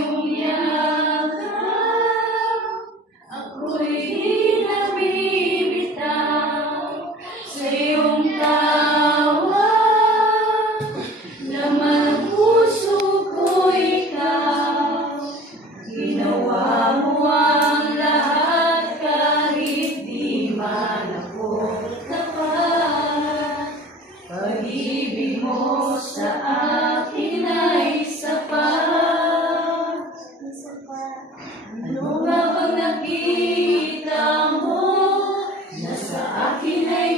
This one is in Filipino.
iyong yakap, ako'y di na bibitaw. Sa iyong tawag, laman ang puso ko ikaw. Ginawa mo ang lahat kahit di man ako tapat. Pag-ibig mo sa akin ay sapat. Ano nga bang nakita mo na sa akin ay